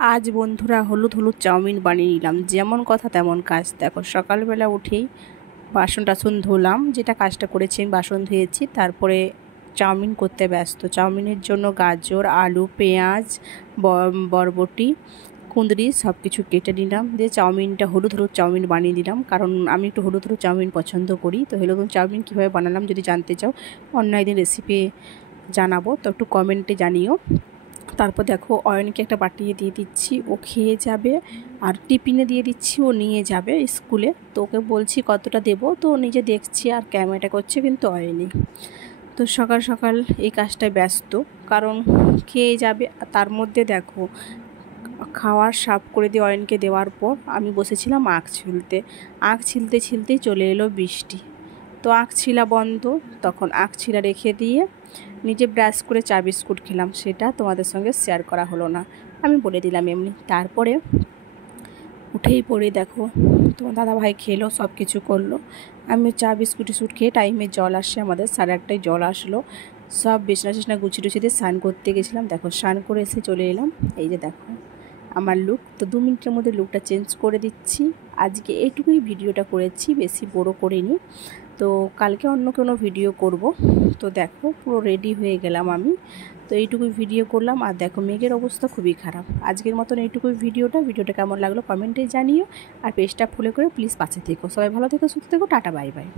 আজ বন্ধুরা হলুদ হলুদ চাউমিন বানিয়ে নিলাম। যেমন কথা তেমন কাজ। দেখো সকালবেলা উঠেই বাসন টাসন ধুলাম, যেটা কাজটা করেছি আমি বাসন ধুয়েছি, তারপরে চাউমিন করতে ব্যস্ত। চাউমিনের জন্য গাজর, আলু, পেঁয়াজ, বরবটি, কুঁদরি সব কিছু কেটে নিলাম, দিয়ে চাউমিনটা হলুদ হলুদ চাউমিন বানিয়ে দিলাম, কারণ আমি একটু হলুদ হলুদ চাউমিন পছন্দ করি। তো হলুদ হলুদ চাউমিন কীভাবে বানালাম যদি জানতে চাও, অন্য একদিন রেসিপি জানাবো, তো একটু কমেন্টে জানিও। তারপর দেখো অয়নকে একটা বাটিয়ে দিয়ে দিচ্ছি, ও খেয়ে যাবে, আর টিফিনে দিয়ে দিচ্ছি, ও নিয়ে যাবে স্কুলে। তো ওকে বলছি কতটা দেবো, তো ও নিজে দেখছি আর ক্যামেরাটা করছে, কিন্তু অয়নি। তো সকাল সকাল এই কাজটায় ব্যস্ত, কারণ খেয়ে যাবে। তার মধ্যে দেখো খাওয়ার সাফ করে দিয়ে অয়নকে দেওয়ার পর আমি বসেছিলাম আখ ছিলতে। আখ ছিলতে ছিলতেই চলে এলো বৃষ্টি। তো আখ ছিলা বন্ধ, তখন আখ ছিলা রেখে দিয়ে নিজে ব্রাশ করে চা বিস্কুট খেলাম। সেটা তোমাদের সঙ্গে শেয়ার করা হলো না, আমি বলে দিলাম এমনি। তারপরে উঠেই পড়ে দেখো তোমার দাদাভাই খেলো, সব কিছু করলো। আমি চা বিস্কুট টিস্কুট খেয়ে টাইমে জল আসছে আমাদের, 1:30টায় জল আসলো। সব বিছনা টিছনা গুছিয়ে টুছিয়ে দিয়ে স্নান করতে গেছিলাম। দেখো স্নান করে এসে চলে এলাম। এই যে দেখো আমার লুক। তো 2 মিনিটের মধ্যে লুকটা চেঞ্জ করে দিচ্ছি। আজকে এইটুকুই ভিডিওটা করেছি, বেশি বড় করিনি। তো কালকে অন্য কোনো ভিডিও করব। তো দেখো পুরো রেডি হয়ে গেলাম আমি। তো এইটুকুই ভিডিও করলাম। আর দেখো মেঘের অবস্থা খুবই খারাপ। আজকের মতন এইটুকুই ভিডিওটা কেমন লাগলো কমেন্টে জানিও। আর পেজটা ফলো করে প্লিজ পাশে থেকো। সবাই ভালো থেকো, সুস্থ থেকো, টাটা বাই বাই।